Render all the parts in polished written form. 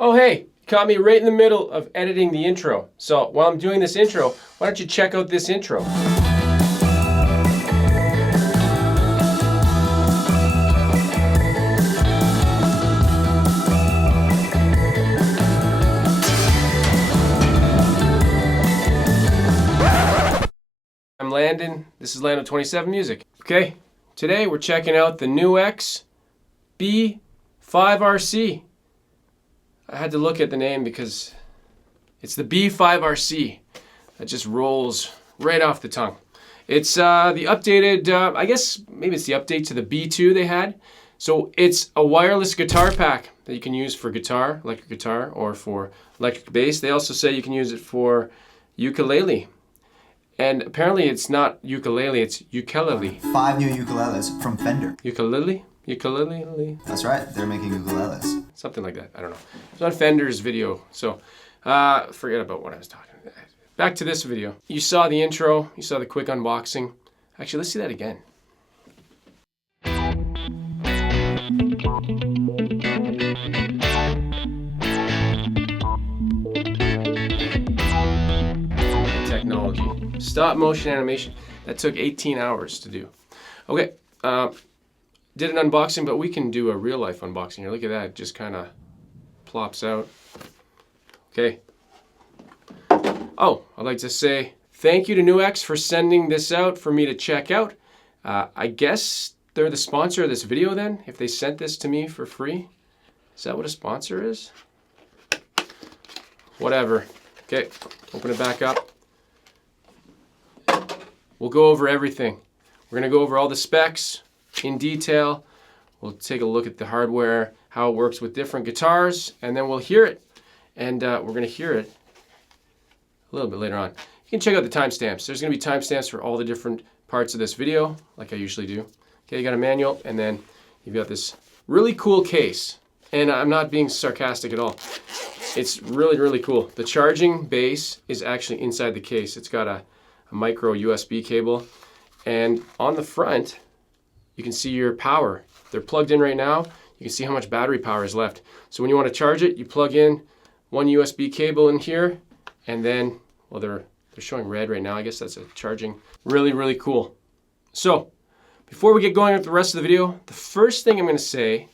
Oh hey, caught me right in the middle of editing the intro. So while I'm doing this intro, why don't you check out this intro? I'm Landon, this is Landon 27 Music. Okay, today we're checking out the NUX B-5RC. I had to look at the name because it's the B-5RC. That just rolls right off the tongue. It's the updated, I guess maybe it's the update to the B2 they had. So it's a wireless guitar pack that you can use for guitar, electric guitar, or for electric bass. They also say you can use it for ukulele. And apparently it's not ukulele, it's ukulele. 5 new ukuleles from Fender. Ukulele? Ukulele? That's right, they're making ukuleles. Something like that, I don't know. It's on Fender's video, so forget about what I was talking about. Back to this video. You saw the intro, you saw the quick unboxing. Actually, let's see that again. Technology. Stop motion animation. That took 18 hours to do. Okay, did an unboxing, but we can do a real life unboxing here. Look at that, it just kind of plops out. Okay. Oh, I'd like to say thank you to NUX for sending this out for me to check out. I guess they're the sponsor of this video then, if they sent this to me for free. Is that what a sponsor is? Whatever. Okay, open it back up. We'll go over everything. We're gonna go over all the specs in detail. We'll take a look at the hardware, how it works with different guitars, and then we'll hear it. And we're gonna hear it a little bit later on. You can check out the timestamps. There's gonna be timestamps for all the different parts of this video, like I usually do. Okay, you got a manual, and then you've got this really cool case. And I'm not being sarcastic at all. It's really, really cool. The charging base is actually inside the case. It's got a micro USB cable, and on the front you can see your power. They're plugged in right now. You can see how much battery power is left. So when you want to charge it, you plug in one USB cable in here, and then, well, they're showing red right now. I guess that's a charging. Really, really cool. So before we get going with the rest of the video, the first thing I'm going to say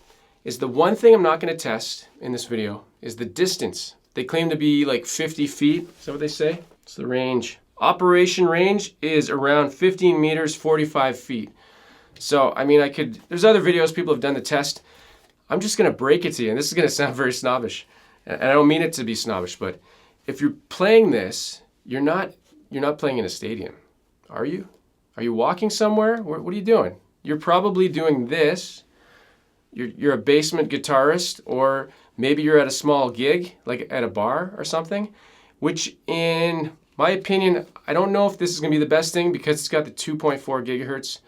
is the one thing I'm not going to test in this video is the distance. They claim to be like 50 feet. Is that what they say? It's the range. Operation range is around 15 meters, 45 feet. So, I mean, there's other videos people have done the test. I'm just gonna break it to you, and this is gonna sound very snobbish. And I don't mean it to be snobbish, but if you're playing this, you're not playing in a stadium, are you? Are you walking somewhere? What are you doing? You're probably doing this. You're a basement guitarist, or maybe you're at a small gig, like at a bar or something, which in my opinion, I don't know if this is going to be the best thing because it's got the 2.4 gigahertz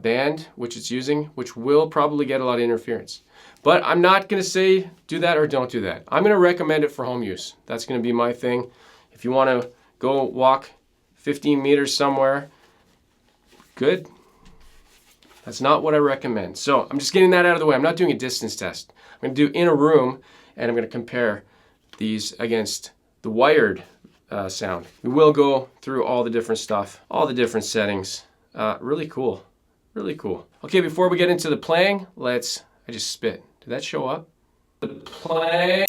band, which it's using, which will probably get a lot of interference. But I'm not going to say do that or don't do that. I'm going to recommend it for home use. That's going to be my thing. If you want to go walk 15 meters somewhere, good. That's not what I recommend. So I'm just getting that out of the way. I'm not doing a distance test. I'm going to do in a room, and I'm going to compare these against the wired sound. We will go through all the different stuff, all the different settings. Really cool, really cool. Okay, before we get into the playing, I just spit. Did that show up? The playing.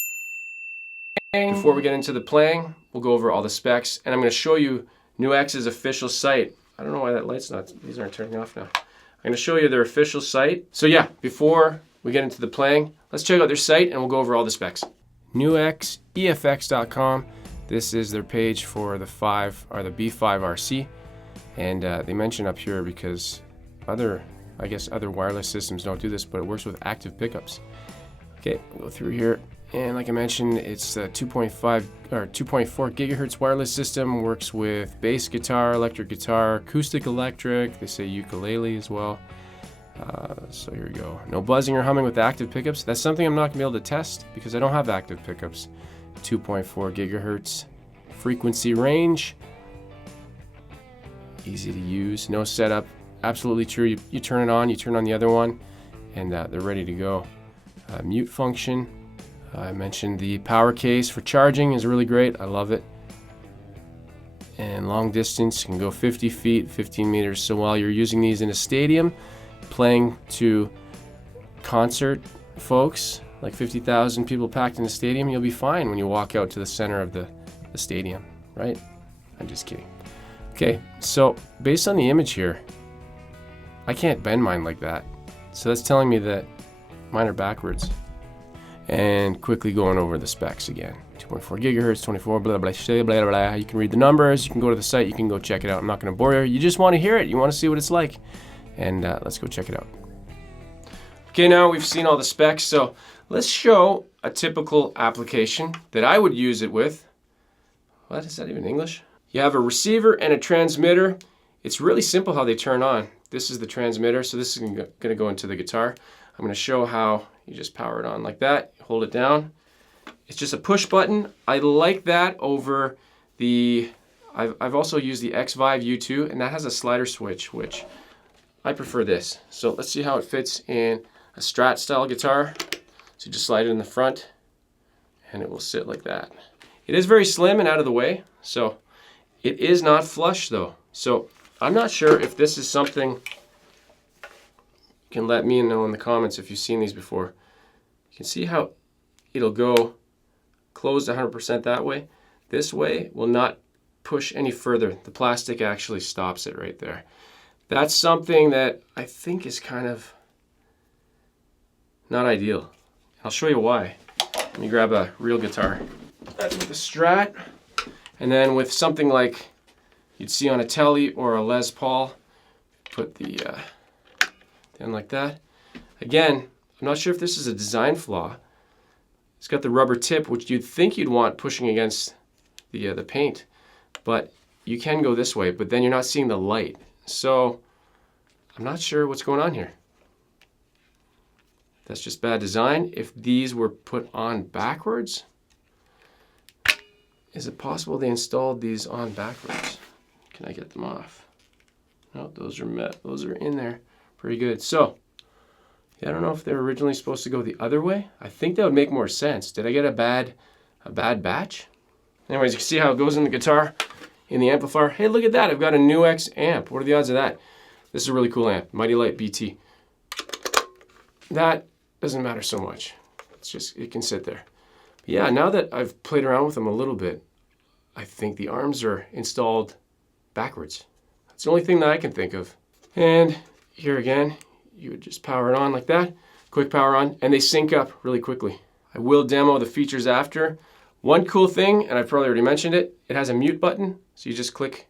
Before we get into the playing, we'll go over all the specs, and I'm going to show you NUX's official site. I don't know why that light's not, these aren't turning off now. I'm going to show you their official site. So yeah, before we get into the playing, let's check out their site and we'll go over all the specs. NUXEFX.com. This is their page for the B-5RC, and they mention up here because other wireless systems don't do this, but it works with active pickups. Okay, we'll go through here, and like I mentioned, it's a 2.4 gigahertz wireless system. Works with bass guitar, electric guitar, acoustic electric. They say ukulele as well. So here we go. No buzzing or humming with active pickups. That's something I'm not gonna be able to test because I don't have active pickups. 2.4 gigahertz frequency range. Easy to use, no setup. Absolutely true. You turn it on, you turn on the other one, and they're ready to go. Mute function. I mentioned the power case for charging is really great. I love it. And long distance, you can go 50 feet, 15 meters. So while you're using these in a stadium, playing to concert folks, like 50,000 people packed in the stadium, you'll be fine when you walk out to the center of the stadium, right? I'm just kidding. Okay, so based on the image here, I can't bend mine like that. So that's telling me that mine are backwards. And quickly going over the specs again. 2.4 gigahertz, 24, blah, blah, blah, blah, blah. You can read the numbers, you can go to the site, you can go check it out. I'm not gonna bore you. You just wanna hear it, you wanna see what it's like. And let's go check it out. Okay, now we've seen all the specs, so let's show a typical application that I would use it with. What is that even English? You have a receiver and a transmitter. It's really simple how they turn on. This is the transmitter, so this is gonna go into the guitar. I'm gonna show how you just power it on like that, hold it down. It's just a push button. I like that over the, I've also used the X-Vive U2, and that has a slider switch, which I prefer this. So let's see how it fits in a Strat style guitar. So you just slide it in the front and it will sit like that. It is very slim and out of the way, so it is not flush though. So I'm not sure if this is something, you can let me know in the comments if you've seen these before. You can see how it'll go closed 100% that way. This way will not push any further. The plastic actually stops it right there. That's something that I think is kind of not ideal. I'll show you why. Let me grab a real guitar. That's with the Strat. And then with something like you'd see on a Tele or a Les Paul, put the in like that. Again, I'm not sure if this is a design flaw. It's got the rubber tip, which you'd think you'd want pushing against the paint, but you can go this way, but then you're not seeing the light. So I'm not sure what's going on here. That's just bad design. If these were put on backwards, is it possible they installed these on backwards? Can I get them off? No, those are in there. Pretty good. So, yeah, I don't know if they're originally supposed to go the other way. I think that would make more sense. Did I get a bad batch? Anyways, you can see how it goes in the guitar, in the amplifier. Hey, look at that. I've got a NUX amp. What are the odds of that? This is a really cool amp. Mighty Light BT. That doesn't matter so much. It's just, it can sit there. But yeah, now that I've played around with them a little bit, I think the arms are installed backwards. That's the only thing that I can think of. And here again, you would just power it on like that, quick power on, and they sync up really quickly. I will demo the features after. One cool thing, and I've probably already mentioned it, it has a mute button. So you just click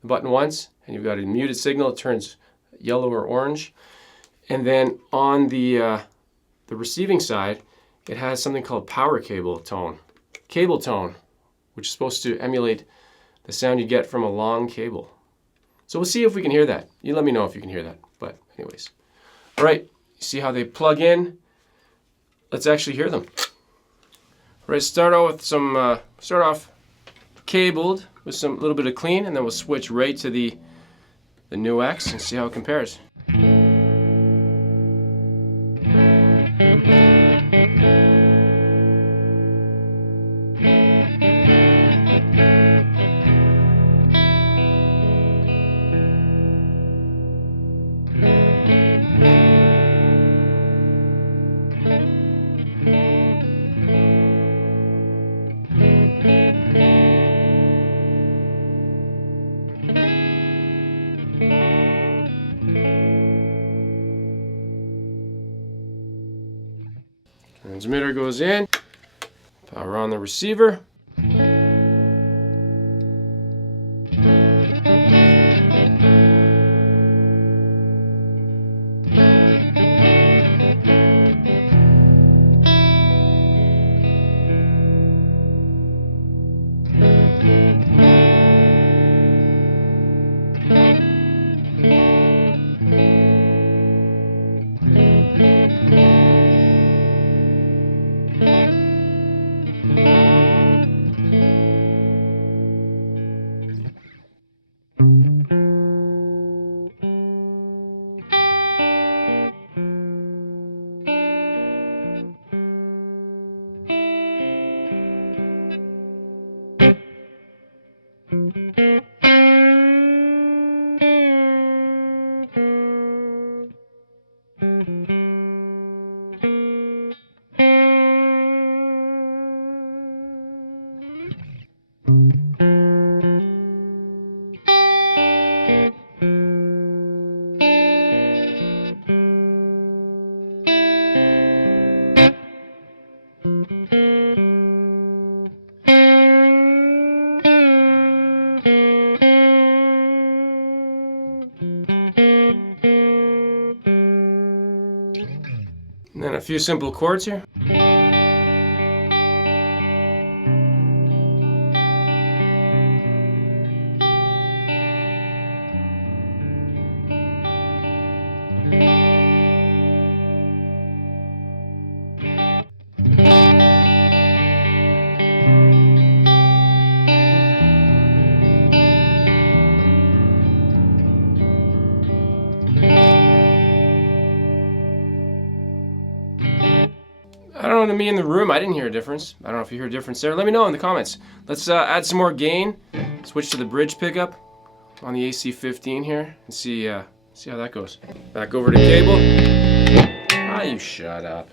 the button once and you've got a muted signal. It turns yellow or orange. And then on the receiving side, it has something called Cabletone, which is supposed to emulate the sound you get from a long cable. So we'll see if we can hear that. You let me know if you can hear that. But anyways. All right, you see how they plug in? Let's actually hear them. All right, start off cabled with some little bit of clean, and then we'll switch right to the NUX and see how it compares. Transmitter goes in, power on the receiver. A few simple chords here. I don't know, to me in the room, I didn't hear a difference. I don't know if you hear a difference there. Let me know in the comments. Let's add some more gain. Switch to the bridge pickup on the AC15 here and see how that goes. Back over to cable. Ah, you shut up.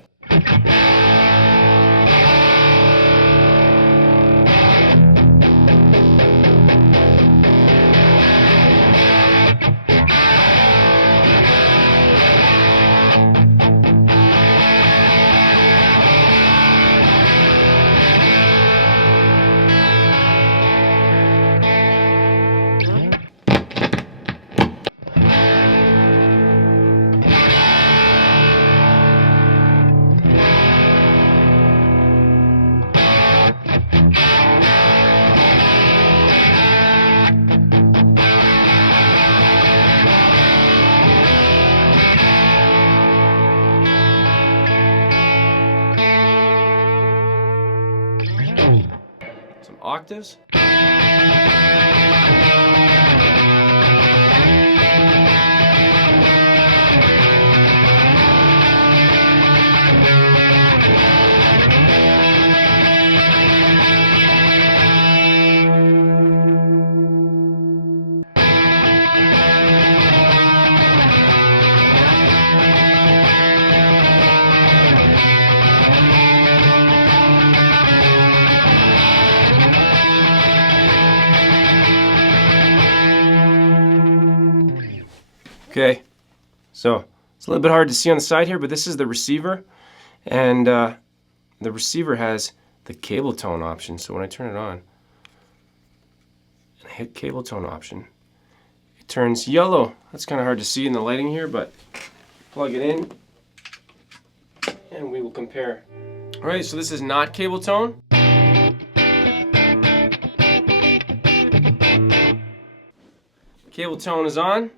Some octaves. Okay, so it's a little bit hard to see on the side here, but this is the receiver, and the receiver has the Cabletone option. So when I turn it on and I hit Cabletone option, it turns yellow. That's kind of hard to see in the lighting here, but plug it in and we will compare. All right, so this is not Cabletone. Cabletone is on.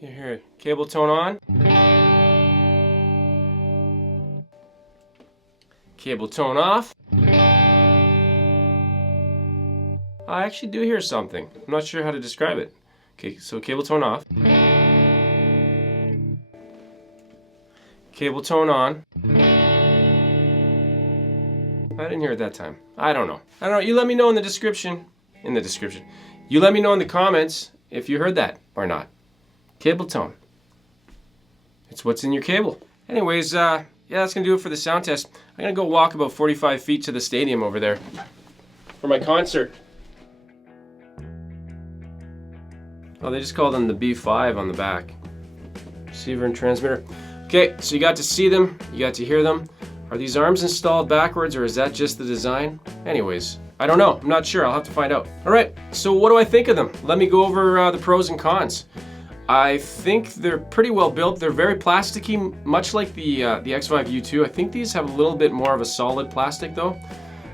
Here, Cabletone on. Cabletone off. I actually do hear something. I'm not sure how to describe it. Okay, so Cabletone off. Cabletone on. I didn't hear it that time. I don't know. You let me know in the description. You let me know in the comments if you heard that or not. Cabletone. It's what's in your cable. Anyways, yeah, that's gonna do it for the sound test. I'm gonna go walk about 45 feet to the stadium over there for my concert. Oh, they just call them the B5 on the back. Receiver and transmitter. Okay, so you got to see them, you got to hear them. Are these arms installed backwards, or is that just the design? Anyways, I don't know. I'm not sure. I'll have to find out. All right, so what do I think of them? Let me go over the pros and cons. I think they're pretty well built. They're very plasticky, much like the X5 U2. I think these have a little bit more of a solid plastic though.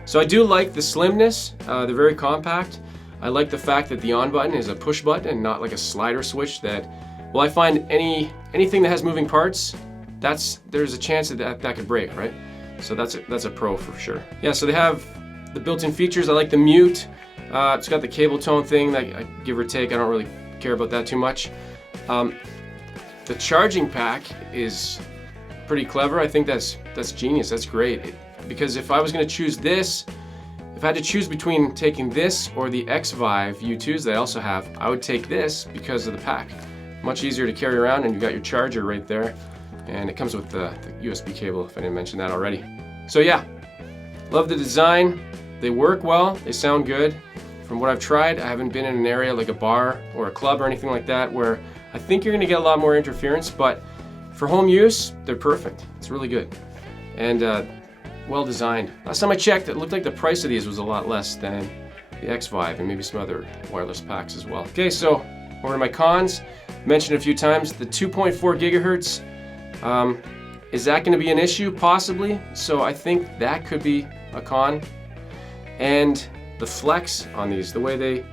So I do like the slimness. They're very compact. I like the fact that the on button is a push button and not like a slider switch that, well, I find anything that has moving parts, there's a chance that could break, right? So that's a pro for sure. Yeah, so they have the built-in features. I like the mute. It's got the Cabletone thing that give or take. I don't really care about that too much. The charging pack is pretty clever. I think that's genius. That's great. Because if I was going to choose this, if I had to choose between taking this or the X5 U2s that I also have, I would take this because of the pack. Much easier to carry around, and you got your charger right there. And it comes with the USB cable, if I didn't mention that already. So yeah, love the design. They work well, they sound good. From what I've tried, I haven't been in an area like a bar or a club or anything like that where I think you're gonna get a lot more interference, but for home use, they're perfect. It's really good. And well designed. Last time I checked, it looked like the price of these was a lot less than the X5 and maybe some other wireless packs as well. Okay, so over to my cons. Mentioned a few times the 2.4 gigahertz. Is that going to be an issue? Possibly. So I think that could be a con. And the flex on these, the way they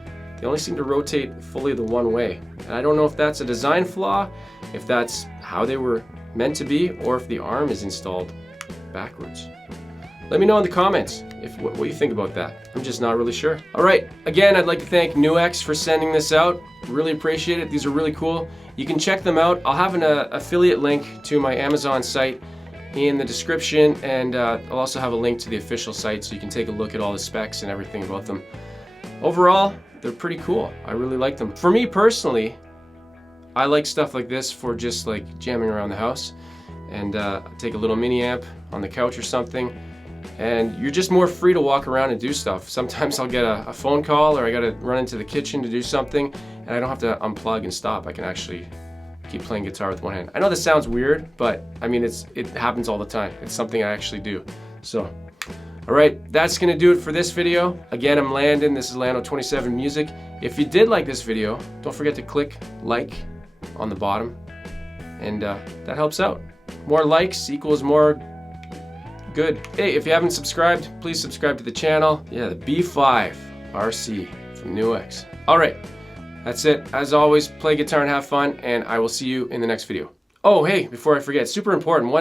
only seem to rotate fully the one way. And I don't know if that's a design flaw, if that's how they were meant to be, or if the arm is installed backwards. Let me know in the comments what you think about that. I'm just not really sure. All right, again, I'd like to thank NUX for sending this out. Really appreciate it. These are really cool. You can check them out. I'll have an affiliate link to my Amazon site in the description, and I'll also have a link to the official site so you can take a look at all the specs and everything about them. Overall, they're pretty cool. I really like them. For me personally, I like stuff like this for just like jamming around the house, and take a little mini amp on the couch or something, and you're just more free to walk around and do stuff. Sometimes I'll get a phone call, or I gotta run into the kitchen to do something, and I don't have to unplug and stop. I can actually keep playing guitar with one hand. I know this sounds weird, but I mean, it happens all the time. It's something I actually do. So, all right, that's gonna do it for this video. Again, I'm Landon, this is Lando27 Music. If you did like this video, don't forget to click like on the bottom, and that helps out. More likes equals more good. Hey, if you haven't subscribed, please subscribe to the channel. Yeah, the B-5RC from NUX. All right, that's it. As always, play guitar and have fun, and I will see you in the next video. Oh, hey, before I forget, super important,